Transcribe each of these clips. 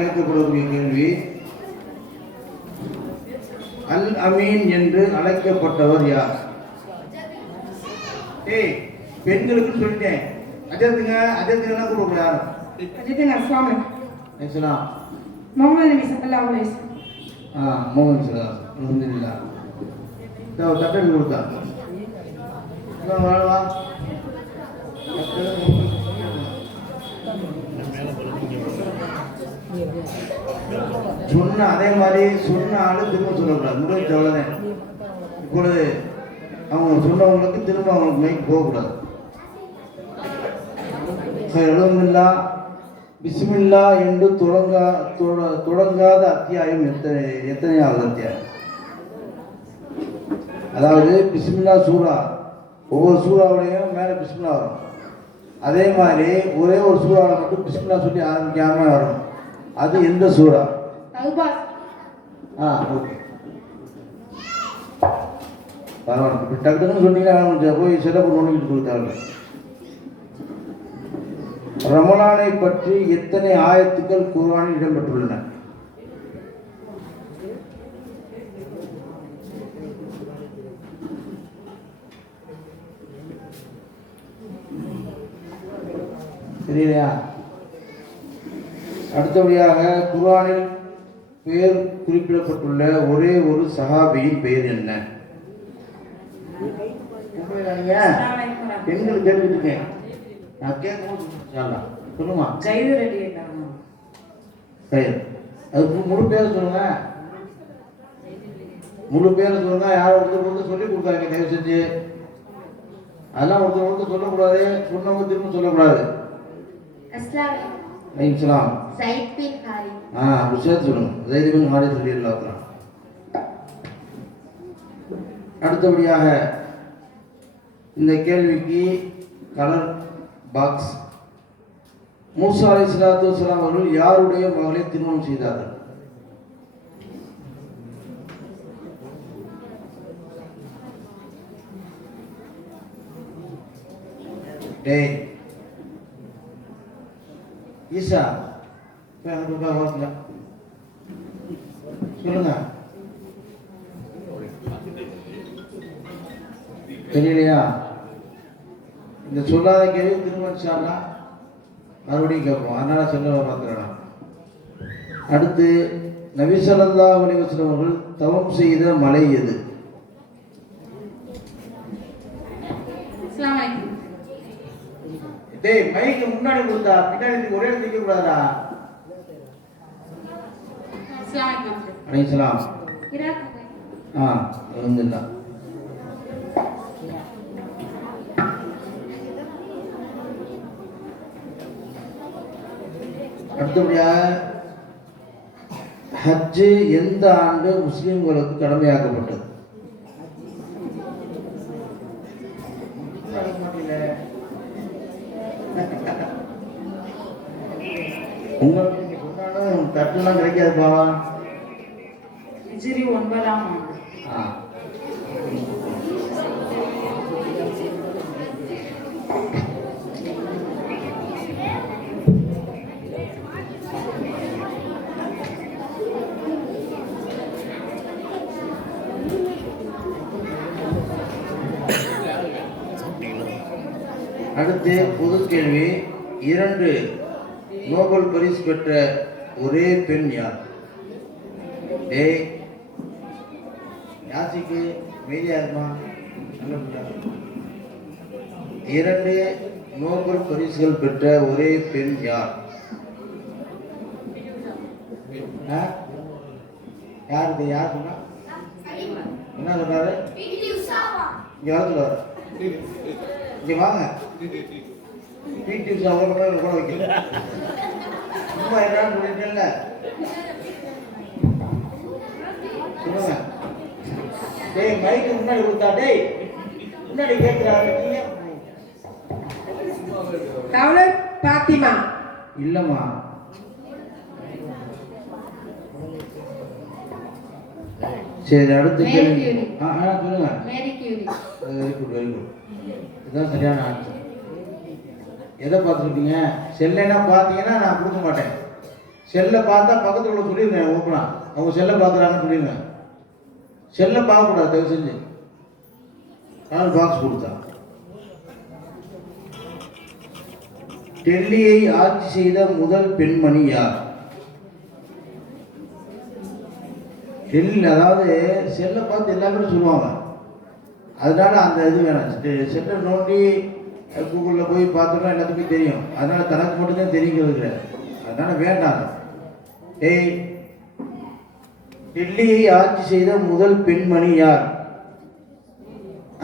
கேட்கப்படக்கூடிய கேள்வி அல் அமீன் என்று அழைக்கப்பட்டவர் யார்? ஏய் பெண்களுக்கு சொல்லிட்டேன். அஜத்துங்க அஜத்துங்க என்ன கூப்பிடுற? யார் அஜத்துங்க அஸ்லாமு இஸ்லாம் முகமது நபி ஸல்லல்லாஹு அலைஹி ஆ முகமது ஸல்லல்லாஹு அல்ஹம்துலில்லாஹ். தோ தட்டல் கொடுத்தா. வா வா. மேல சொன்ன அதே மாதிரி சொன்ன ஆளு திரும்ப சொல்லக்கூடாது. முடிஞ்ச அவ்வளோதான் இப்பொழுது அவங்க சொன்னவங்களுக்கு திரும்ப அவங்களுக்கு மைக் போகக்கூடாது. எழுதுமில்லா பிஸ்மில்லா என்று தொடங்கா தொட- தொடங்காத அத்தியாயம் எத்தனை எத்தனையாவது அத்தியாயம்? அதாவது பிஸ்மில்லா சூறா. ஒவ்வொரு சூறாவுடையும் மேலே பிஸ்மில்லா வரும். அதே மாதிரி ஒரே ஒரு சூறாவில் மட்டும் பிஸ்மில்லா சொல்லி ஆரம்பிக்காமல் வரும். அது எந்த சூறா? ஆ ஓகே. பரவாயில்ல டக்குன்னு சொன்னீங்கன்னா போய் சிறப்பு நோண்டிட்டு கொடுத்தாங்க ரமலானை பற்றி எத்தனை ஆயத்துக்கள் குர்ஆனில் இடம்பெற்றுள்ளன? தெரியலையா? அடுத்தபடியாக குரானில் பெயர் குறிப்பிடப்பட்டுள்ள ஒரே ஒரு சஹாபியின் பெயர் என்ன? பெண்கள் கேட்டுக்கிட்டு இருக்கேன் நான் கேட்கும் சொல்லுமா? பெயர் அது முழு பேர் சொல்லுங்க. முழு பேரை சொல்லுங்க. யார் ஒருத்தர் ஒருத்தர் சொல்லி கொடுக்காங்க தயவு செஞ்சு. அதெல்லாம் ஒருத்தர் ஒருத்தர் சொல்லக்கூடாது. சொன்னவங்க திரும்ப சொல்லக்கூடாது. அஸ்லாம் அலைஹிஸ்ஸலாம் சைத் பின் ஹாரி ஆ அப்படி சேர்த்து சொல்லுங்க ஜெயிது பின் ஹாரிஸ் ரலியல்லாஹு அன்ஹு. அடுத்தபடியாக இந்த கேள்விக்கு கலர் பாக்ஸ் மூசா அலை சலாத்து வசலாம் அவர்கள் யாருடைய மகளை திருமணம் செய்தார்கள் டேய் ஈஷா சொல்லுங்க தெரியலையா இந்த சொல்லாத கேள்வி திரும்ப சார்னா மறுபடியும் கேட்போம் அதனால சொல்ல வந்துடலாம் அடுத்து நபிசல்லா ஸல்லல்லாஹு அலைஹி அவர்கள் தவம் செய்த மலை எது டேய் மைக்கு முன்னாடி கொடுத்தா பின்னாடி ஒரே இடத்துல நிக்க கூடாதா அலைஹிஸ்ஸலாம் ஆ வந்துடலாம் அடுத்தபடியாக ஹஜ்ஜு எந்த ஆண்டு முஸ்லீம்களுக்கு கடமையாக்கப்பட்டது? தட்டுலாம் கிடைக்காது பாவா ஹிஜ்ரி ஒன்பதாம் ஆண்டு. அடுத்து பொது கேள்வி இரண்டு நோபல் பரிசு பெற்ற ஒரே பெண் யார்? டே யாசிக்கு மீதியா இருமா? இரண்டு நோபல் பரிசுகள் பெற்ற ஒரே பெண் யார்? ஆ? யாருக்கு யார் சொன்னா? என்ன சொல்றாரு இங்க வர இங்க வாங்க. பிடி உஷா ஒரு கூட வைக்கல. சும்மா என்னன்னு சொல்லிட்டேன்ல டேய் மைக்கு முன்னாடி கொடுத்தா டேய் முன்னாடி கேட்கிறாரு நீ ஏன் தௌலத் பாத்திமா. இல்லம்மா. சரி அடுத்த கேள்வி. ஆ ஆ சொல்லுங்க. Marie Curie very good very good இதுதான் சரியான ஆன்சர் எதை பார்த்துருக்கீங்க செல்லைனா பார்த்தீங்கன்னா நான் கொடுக்க மாட்டேன். செல்லை பார்த்தா பக்கத்தில் உள்ள சொல்லிடுங்க ஓப்பனா அவங்க செல்லை பார்க்குறாங்கன்னு சொல்லிடுங்க செல்லை பார்க்கக்கூடாது தயவு செஞ்சு. அதனால் பாக்ஸ் கொடுத்தா. டெல்லியை ஆட்சி செய்த முதல் பெண்மணி யார்? டெல்லியில் அதாவது செல்லை பார்த்து எல்லாமே சொல்லுவாங்க. அதனால அந்த இது வேணாம். செல்லை நோண்டி கூகுளில் போய் பார்த்தோம்னா எல்லாத்துக்குமே தெரியும். அதனால தனக்கு மட்டும்தான் தெரியுங்கிறது கிடையாது. அதனால வேண்டாம் ஏய் டெல்லியை ஆட்சி செய்த முதல் பெண்மணி யார்?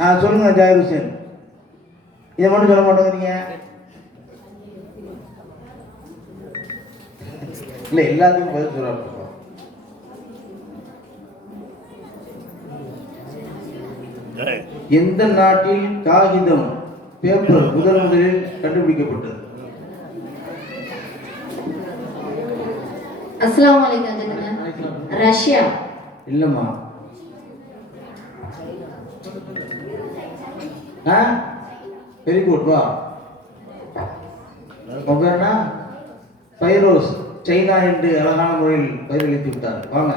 ஆ சொல்லுங்க ஜாகிர் ஹுசேன். இதை மட்டும் சொல்ல மாட்டேங்கிறீங்க. இல்லை எல்லாத்துக்கும் பதில் சொல்றாங்க எந்த நாட்டில் காகிதம் பேப்பர் முதல் முதலில் கண்டுபிடிக்கப்பட்டது? அஸ்லாம் வலைக்கம் ரஷ்யா? இல்லைம்மா. ஆ? வெரி குட் வா? உங்க சைனா என்று அழகான முறையில் பயிரளித்து விட்டார். வாங்க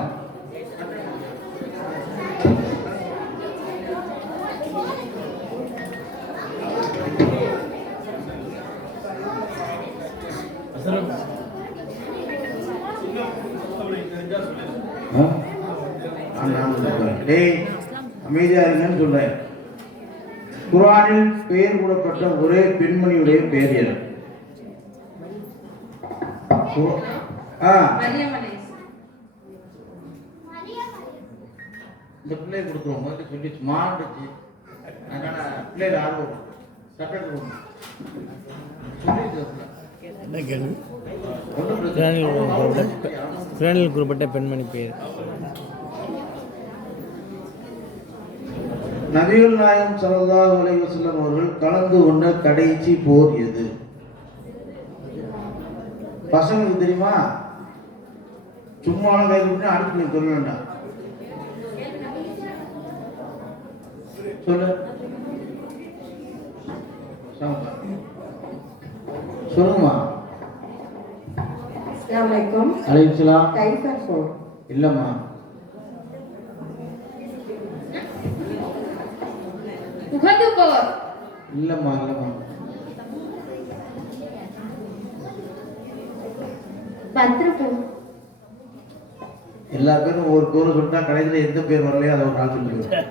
ஆ? ஆ, நான் சொல்றேன். டேய் அமைதியா இருங்கன்னு சொல்றேன். குரானில் பெயர் கூடப்பட்ட ஒரே பெண்மணியுடைய பெயர் என்ன? இந்த பிள்ளை கொடுத்துருவோம். முதல்ல சொல்லி மாண்டுச்சு அதனால பிள்ளைகள் ஆர்வம் சொல்லிட்டு என்ன கேள்வி? குரானில் குறிப்பிட்ட பெண்மணி பேர் நபிகள் நாயகம் ஸல்லல்லாஹு அலைஹி வஸல்லம் அவர்கள் கலந்து கொண்ட கடைசி போர் எது? பசங்களுக்கு தெரியுமா? சும்மா கை பண்ணி அடுத்து சொல்ல வேண்டாம். சொல்லு. கைசர் போர் இல்லைம்மா உகது போர் இல்லைம்மா இல்லைம்மா. எல்லா பேரும் ஒரு பேரும் சொல்லிட்டா கடைசியில் எந்த பேர் வரலையோ அதை ஒரு நாள் சொல்லிடுவோம்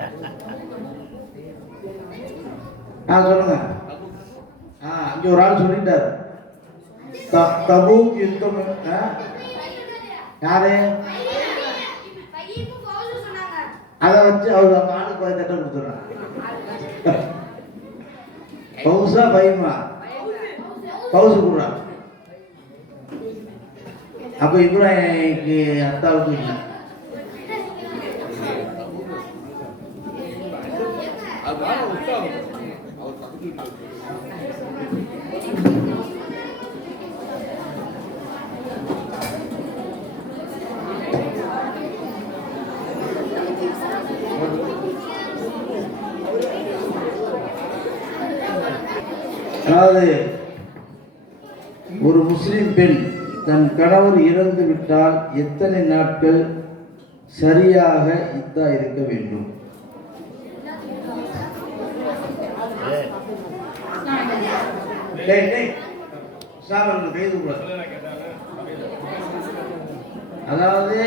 ஆ சொல்லுங்க. ஆ அங்கே ஒரு ஆள் சொல்லிட்டார். த- தபூக் யுத்தம்? யாரு? அதை வச்சு அவர் அந்த ஆளுக்கு தட்டம் கொடுத்துட்றாங்க. பவுசா பயமா? பவுசு கொடுறான் அப்போ இப்ராஹிம்க்கு அத்தாவுக்கு இல்லை. அதாவது ஒரு முஸ்லீம் பெண் தன் கணவர் இறந்து விட்டால் எத்தனை நாட்கள் சரியாக இத்தா இருக்க வேண்டும்? அதாவது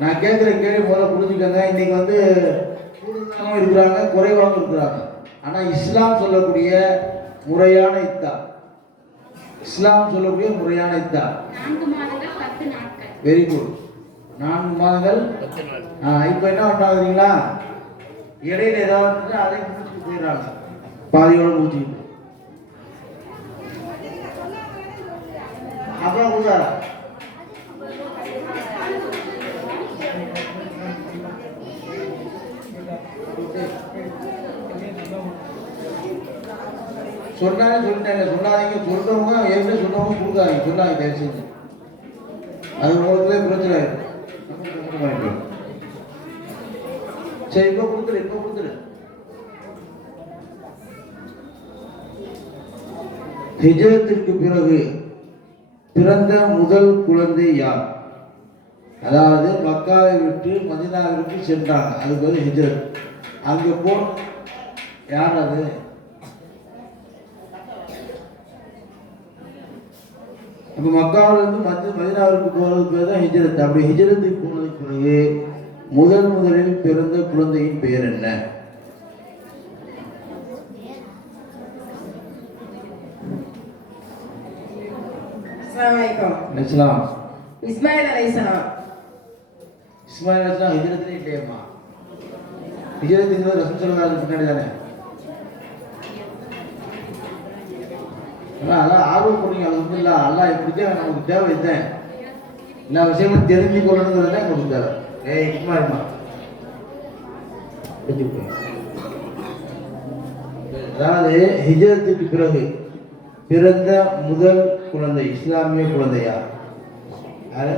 நான் கேட்குற கேள்வி முதல்ல புரிஞ்சுக்கோங்க. இன்னைக்கு வந்து கூடுதலாகவும் இருக்கிறாங்க குறைவாகவும் இருக்கிறாங்க. ஆனால் இஸ்லாம் சொல்லக்கூடிய முறையான இத்தா. இஸ்லாம் சொல்லக்கூடிய முறையான இத்தா. நான்கு மாதங்கள் பத்து நாட்கள். வெரி குட் நான்கு மாதங்கள். இப்போ என்ன பண்ணாதுங்களா? இடையில ஏதாவது அதை முடிச்சுட்டு போயிடுறாங்க. பாதியோட முடிச்சுக்கிட்டு. அப்புறம் கொடுத்தாரா சொன்னாலே சொல்லிட்டேன் சொல்லாதீங்க சொல்றவங்க ஏற்கனவே சொன்னவங்க கொடுக்காதீங்க. சொல்லாங்க தயவு அது உங்களுக்கு பிரச்சனை இருக்கு. சரி இப்போ கொடுத்துரு இப்போ கொடுத்துரு. ஹிஜரத்திற்கு பிறகு பிறந்த முதல் குழந்தை யார்? அதாவது மக்காவை விட்டு மதினாவிற்கு சென்றாங்க. அதுக்கு வந்து ஹிஜ்ரத். அங்கே போ யார் அது? அப்போ மக்காவிலிருந்து மதி மதினாவிற்கு போகிறதுக்கு பேர் தான் ஹிஜ்ரத். அப்படி ஹிஜ்ரத்துக்கு போனதுக்கு பிறகு முதல் முதலில் பிறந்த குழந்தையின் பெயர் என்ன? இஸ்லாம் இஸ்மாயில் அலைஹிஸ்ஸலாம். இஸ்மாயில் அலிஸ்லாம் ஹிஜ்ரத்லேயே இல்லையம்மா. ஹிஜ்ரத்துங்கிறது ரசூல் சொல்லதாருக்கு பின்னாடி தானே? ஆர்வம் பண்ணீங்க அது இல்லை அல்லாஹ் இப்படி தான் நமக்கு தேவை இதுதான் எல்லா விஷயமும் தெரிஞ்சு கொள்ளணுங்கிறது தான் நமக்கு தேவை ஏய் இஸ்மாயில்மா அதாவது ஹிஜரத்துக்கு பிறகு பிறந்த முதல் குழந்தை இஸ்லாமிய குழந்தையா? யாரு?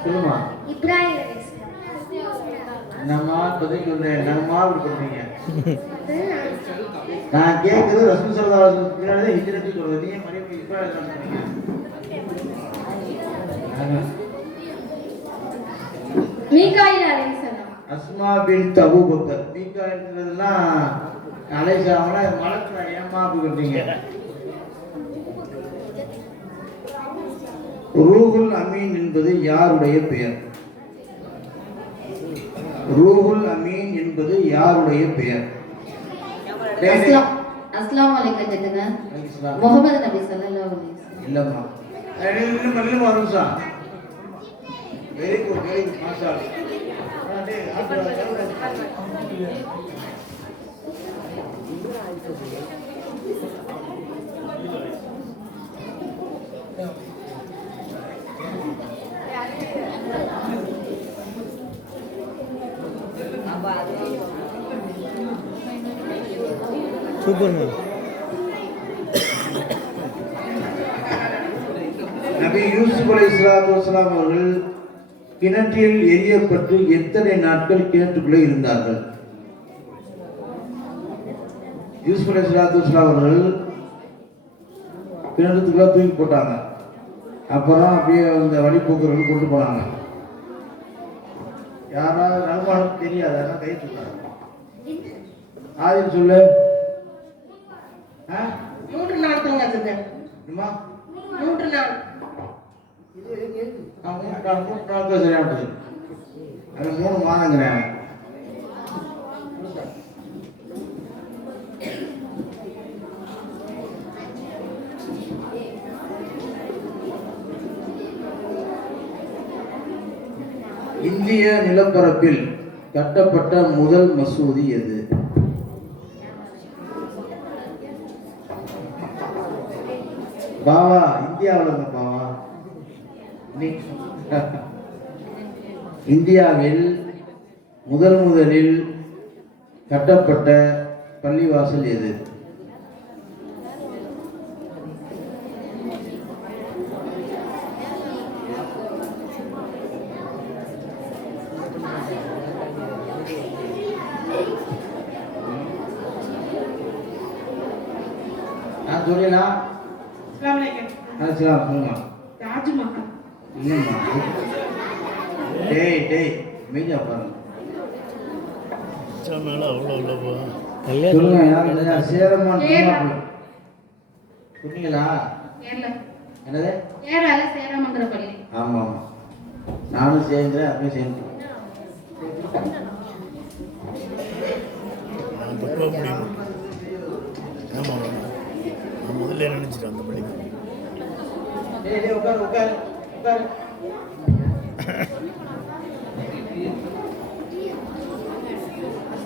சொல்லுமா. இப்ராஹிம் நம்ம இப்போதைக்கு சொல்றேன் நம்ம இப்படி சொல்றீங்க? நான் கேட்குறது ரசூல் சல்லா பின்னாடி தான் ஹிஜ்ரத்து சொல்றது. நீ மறுபடியும் அலைஹிஸ்ஸலாம் அஸ்மா பின் தபு மலக்கு ஏமா அப்படி சொல்றீங்க? ரூஹுல் அமீன் என்பது யாருடைய பெயர்? ரூஹுல் அமீன் என்பது யாருடைய பெயர்? அஸ்லாம் அஸ்லாம் வலைக்கம் இஸ்லாம். முகமது நபி ஸல்லல்லாஹு அலைஹி வஸல்லம். இல்லம்மா. வெரி குட் வெரி குட் மாஷா சூப்பர் நபி யூசுப் அலி இஸ்லாத்து வஸ்லாம் அவர்கள் கிணற்றில் எரியப்பட்டு எத்தனை நாட்கள் கிணற்றுக்குள்ளே இருந்தார்கள்? யூசுப் அலி இஸ்லாத்து வஸ்லாம் அவர்கள் கிணற்றுக்குள்ள தூக்கி போட்டாங்க. அப்புறம் அப்படியே அந்த வழிபோக்குறவர்கள் கொண்டு போனாங்க. யாராவது நல்வாழ்வு தெரியாது அதெல்லாம் கை தூக்காங்க ஆதில் சொல்லு. ஆ? மூன்று நாள் தூங்காதுங்க என்னம்மா? மூன்று நாள். நான் மூணு நாள் மூணு நாள் சரியா விட்டது அது மூணு மாதங்கிறேன் இந்திய நிலப்பரப்பில் கட்டப்பட்ட முதல் மசூதி எது? பாவா இந்தியாவில் இருந்த பாவா. இந்தியாவில் முதல் முதலில் கட்டப்பட்ட பள்ளிவாசல் எது நான் சொல்லலாம் அஸ்ஸலாமு அலைக்கும் நினச்சலாம் சொல்லுமா தாஜ்மஹால் இல்லைம்மா டேய் டேய் மெய்யா பாருங்க சொன்னாலும் அவ்வளோ அவ்வளோ சொல்லுங்க? சேரமான் சொன்னீங்களா என்னது? சேராமங்கர பள்ளி. ஆமாம் ஆமாம் நானும் சேர்ந்துறேன் அப்படியே சேர்ந்து ஆமாம் நான் முதல்ல நினச்சிட்டேன் அந்த உட்காரு உட்காரு உட்காரு.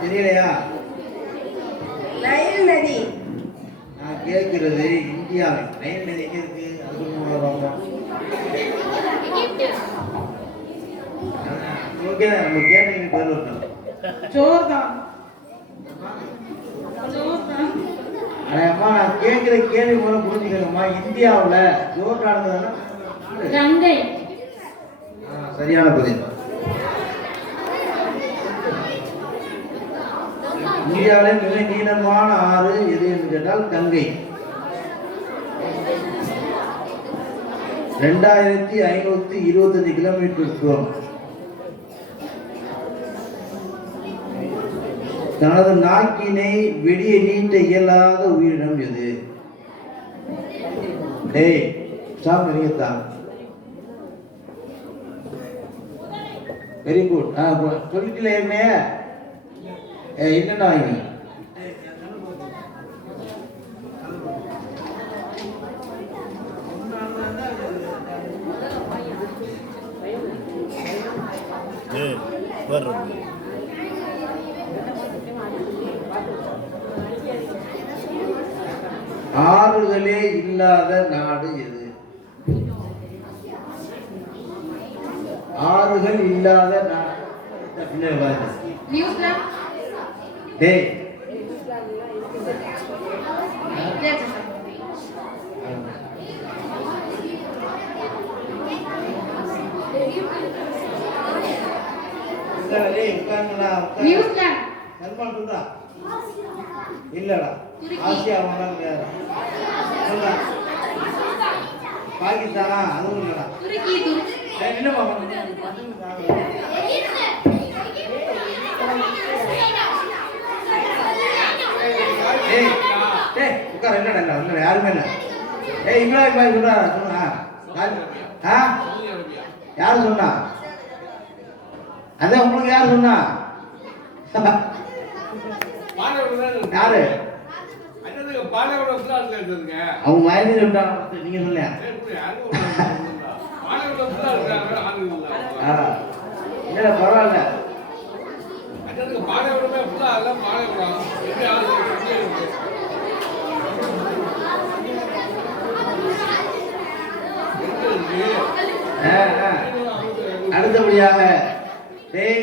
தெரியலையா? நைல் நதி. நான் கேட்கிறது இந்தியாவில். நைல் நதி எங்க இருக்கு? அதுக்கு வரோம் ஓகே நம்ம கேட்டீங்க பதில் வரணும் கேட்குற கேள்வி மூலம் புரிஞ்சுக்கிறேம்மா. இந்தியாவில் ஜோர்டான் கங்கை. சரியான பதில். இந்தியாவிலே மிக நீளமான ஆறு எது என்று கேட்டால் கங்கை. ரெண்டாயிரத்தி ஐநூத்தி இருபத்தஞ்சு கிலோமீட்டர் தூரம். தனது நாக்கினை வெளியே நீட்ட இயலாத உயிரினம் எது? டேய் சாம் நினைத்தான் வெரி குட் ஆ சொல்லிட்டுல ஏற்கனவே? ஏய் வர்றோம் ஆறுகளே இல்லாத நாடு எது ஆறுகள் இல்லாத நாடு இந்த பின்னாடி பாருங்க. நியூசிலாந்து டேய் Yes, sir. உட்காரு, டேய், உட்காருங்கடா, உட்காரு. நியூசிலாந்து சல்மான் சொல்றா. இல்லடா. ஆசியா பாகிஸ்தானா? அதுவும் இல்லடா. துருக்கி துருக்கி. ஏய், உட்காரு, இல்லடா, இல்ல, இல்ல, யாருமே இல்ல. ஏய், பாய் சொல்றா, சொல்றா. யாரு? ஆ? யாரு சொன்னா அதான் உங்களுக்கு யாரு சொன்னா யாரு அவங்க மயந்தி சொல்லிட்டாங்க நீங்க சொல்லியா ஆ. இல்ல பரவாயில்ல அடுத்தபடியாக டேய்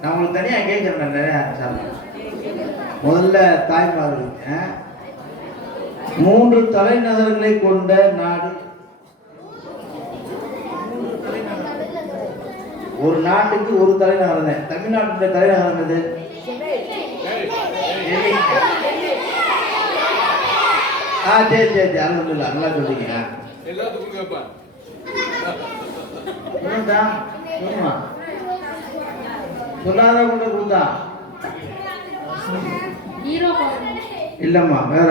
நான் உங்களுக்கு தனியா கேட்கிறேன் சாமி. முதல்ல தாய்மார்களுக்கு ஆ? மூன்று தலைநகரங்களை கொண்ட நாடு ஒரு நாட்டுக்கு ஒரு தலைநகரம் தான் தமிழ்நாட்டுடைய தலைநகரம் எது. ஆ சரி சரி சரி. அலமதுல்லா நல்லா சொல்றீங்க. என்னடா சொல்லுமா. சொல்லாத கொண்டு கொடுத்தா? இல்லம்மா வேற.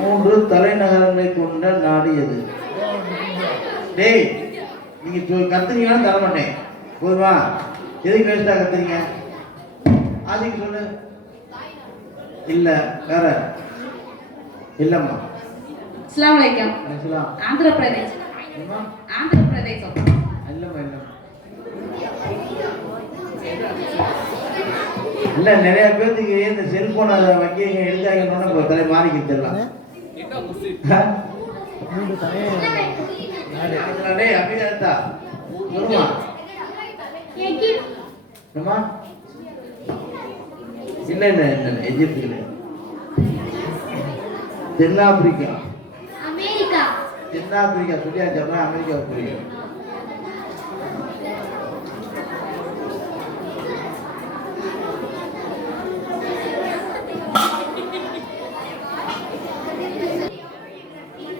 மூன்று தலைநகரங்களை கொண்ட நாடு எது? டேய் நீங்க கத்துனீங்கன்னா தர மாட்டேன் போதுமா? எதுக்கு வேஸ்டா கத்துறீங்க? அதுக்கு சொல்லு. இல்ல வேற. இல்லம்மா. அஸ்ஸலாமு அலைக்கும் நினைச்சலாம் ஆந்திர பிரதேஷ்? ஆந்திர பிரதேசம் இல்லம்மா இல்லம்மா. இல்ல நிறைய பேர்த்துக்கு இந்த செல்போனை வைக்கிங்க எடுத்தாங்கன்னு இப்போ தலை மாறிக்கிட்டு எல்லாம் மூன்று தலையே டேய் அப்படியே இருந்தா சொல்லுமா என்னம்மா இல்ல இல்ல இல்ல எஜிப்து இல்ல தென்னாப்பிரிக்கா. அமெரிக்கா. தென்னாப்பிரிக்கா சொல்லியாச்சம்மா அமெரிக்கா புரியும்.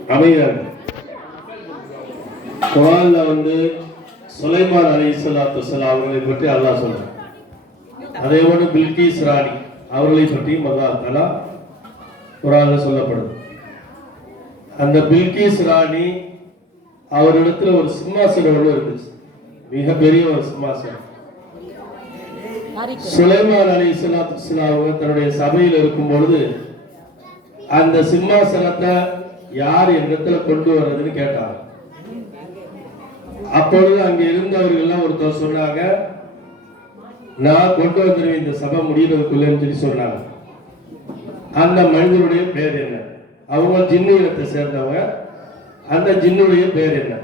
அமைகிறார்கள் குரான்ல வந்து சுலைமான் அலி சலாத்து அவர்களை பற்றி அல்லாஹ் சொல்றார் அதே போல பில்கிஸ் ராணி அவர்களை பற்றியும் அல்லா தலா குரான்ல சொல்லப்படுது. அந்த பில்கிஸ் ராணி அவரிடத்துல ஒரு சிம்மாசனம் ஒன்று இருந்துச்சு. மிகப்பெரிய ஒரு சிம்மாசனம். சுலைமான் அலி சலாத்து அவங்க தன்னுடைய சபையில் இருக்கும் பொழுது அந்த சிம்மாசனத்தை யார் எங்கத்துல கொண்டு வர்றதுன்னு கேட்டார் அப்பொழுது அங்க இருந்தவர்கள் எல்லாம் ஒருத்தர் சொன்னாங்க நான் கொண்டு வந்துருவேன் இந்த சபை முடியறதுக்குள்ளன்னு சொல்லி சொன்னாங்க. அந்த மனிதனுடைய பேர் என்ன? அவங்க ஜின்னு இனத்தை சேர்ந்தவங்க. அந்த ஜின்னுடைய பேர் என்ன?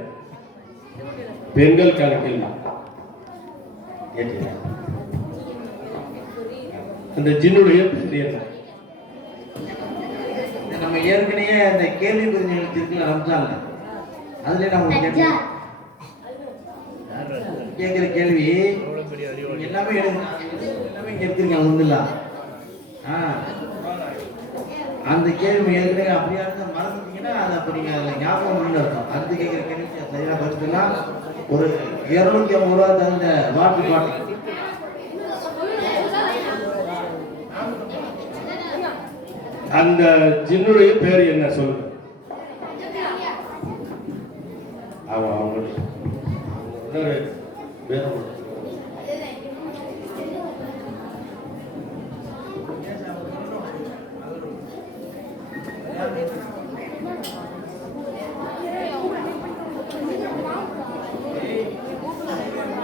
பெண்கள் கணக்கில். அந்த ஜின்னுடைய பேர் என்ன? நம்ம ஏற்கனவே அந்த கேள்வி பதில் நிகழ்ச்சி இருக்குல்ல ரம்ஜான்ல அதுல நான் உங்களுக்கு. கேட்கிற கேள்வி எல்லாமே எல்லாமே இங்க ஒன்றுல ஆ. அந்த கேள்வி ஏற்கனவே அப்படியே இருந்தா மறந்துட்டீங்கன்னா அது அப்ப நீங்க அதுல ஞாபகம் இல்லைன்னு அர்த்தம் அடுத்து கேட்கிற கேள்வி சரியா பதிலுன்னா ஒரு இருநூத்தி ஐம்பது ரூபா தகுந்த வாட்டர் பாட்டில் அந்த ஜின்னுடைய பேர் என்ன சொல்லுங்க ஆமா அவங்க. இன்னொரு பேர்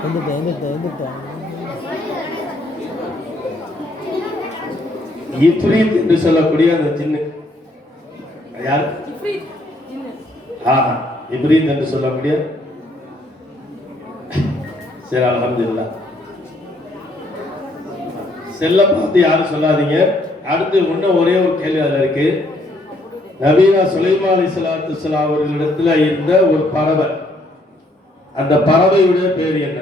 வந்துட்டேன் வந்துட்டேன் வந்துட்டேன். இப்ரீத் என்று சொல்லக்கூடிய அந்த ஜின்னு. யார்? ஆஹா இப்ரீத் என்று சொல்லக்கூடிய. சரி அல்ஹம்துலில்லாஹ் செல்ல பார்த்து யாரும் சொல்லாதீங்க. அடுத்து இன்னும் ஒரே ஒரு கேள்வி அதுல இருக்கு. நபீனா சுலைமா அலி சலாத்து அவர்களிடத்துல இருந்த ஒரு பறவை. அந்த பறவையுடைய பேர் என்ன?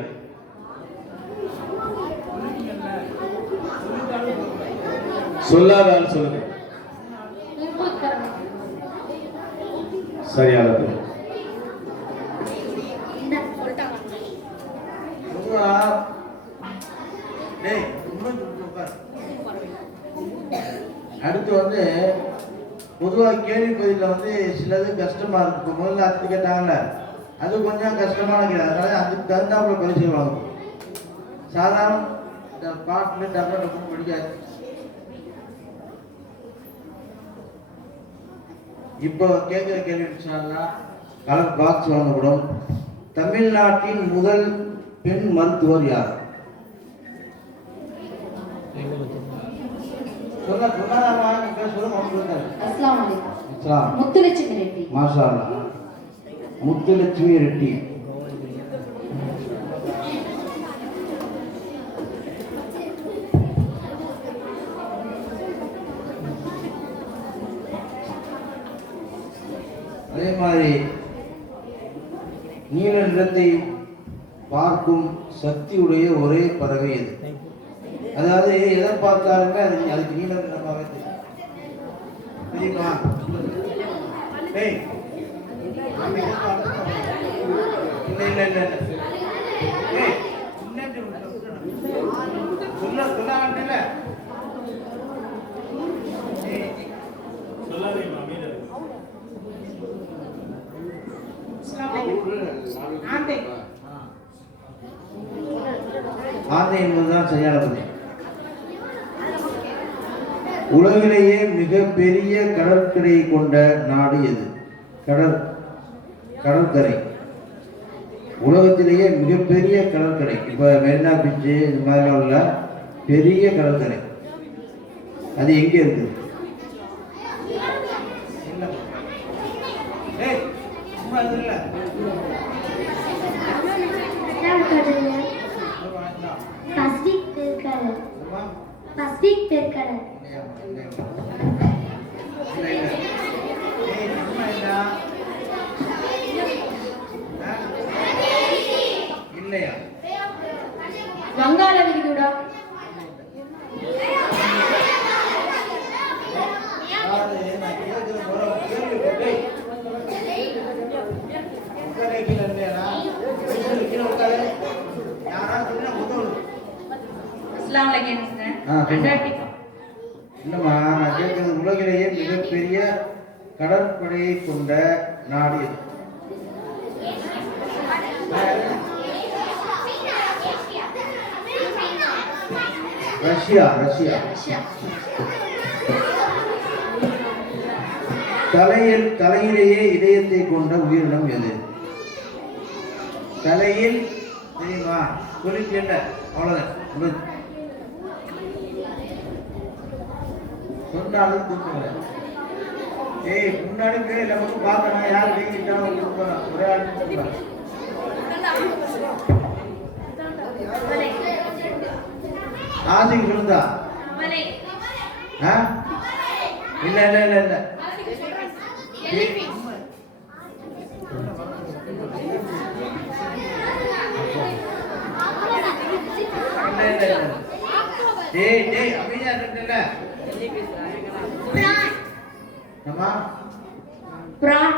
சொல்லாதான்னு சொல்லுங்க. சரியான பேர் பொதுவா டேய் அடுத்து வந்து பொதுவா கேள்வி பதில வந்து சிலது கஷ்டமா இருக்கும் முதல்ல அது கேட்டாங்கல்ல அது கொஞ்சம் கஷ்டமான கேள்வி அதனால அதுக்கு தகுந்தாப்புல பரிசு வாங்கும் சாதாரண இந்த பாட்டில் டப்பு பிடிக்காது படிக்காது. இப்போ கேட்குற கேள்வி சொன்னா கலர் பாக்ஸ் வழங்கப்படும். தமிழ்நாட்டின் முதல் பெண் மருத்துவர் யார்? சொல்ல சொல்லாதவா நீங்க சொல்ல முத்துலட்சுமி ரெட்டி. மாஷா. முத்துலட்சுமி ரெட்டி. அதே மாதிரி நீல நிறத்தை பார்க்கும் சக்தியுடைய ஒரே பறவை இது அதாவது எதை பார்த்தாலுமே அது அதுக்கு நீல நிறமாகவே தெரியும்? தெரியுமா டேய் இல்ல இல்ல சொல்ல சொல்ல ஆந்தை என்பதுதான் சரியான பதில் உலகிலேயே மிகப்பெரிய கடற்கரையை கொண்ட நாடு எது? கடல் கடற்கரை. உலகத்திலேயே மிகப்பெரிய கடற்கரை. இப்போ மெரினா பீச்சு இது மாதிரிலாம் உள்ள பெரிய கடற்கரை. அது எங்கே இருக்குது இல்ல. இல்லையா? வங்காள விரிகுடா அதாவது நான் கேட்கிற முறை கேள்வி டேய். உட்காரே கீழே இல்லையாடா? கீழே கீழே உட்காரு. யாராவது சொன்னா முதல். அஸ்லாம் வலைக்கம் சார் ஆ, சொல்லுங்க. அண்டார்டிகா இல்லம்மா நான் கேட்கிறது உலகிலேயே மிகப்பெரிய கடற்படையை கொண்ட நாடு ரஷ்யா ரஷ்யா. தலையில் தலையிலேயே இதயத்தை கொண்ட உயிரினம் எது? தலையில் தெரியுமா? சொல்லிட்டு அவ்வளோதான் சொன்னாலும் தூக்குங்க ஏய் முன்னாடி போய் நமக்கு பார்க்கணும் யார் ஜெயிக்கிட்டாலும் கொடுக்கணும் ஒரே ஆள் கொடுக்கலாம் ஆசிக்கு சொல்லுதா கவலை ஆ. இல்ல இல்ல இல்ல இல்ல டேய் டேய் அமைதியா இருக்கல அம்மா பிரான்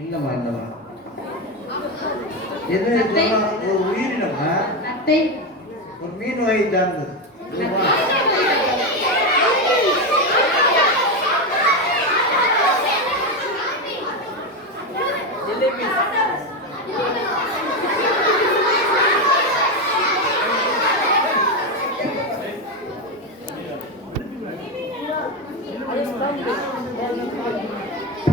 இல்லம்மா இல்லம்மா எது ஒரு உயிரினம் ஒரு மீன் வகை சார்ந்தது.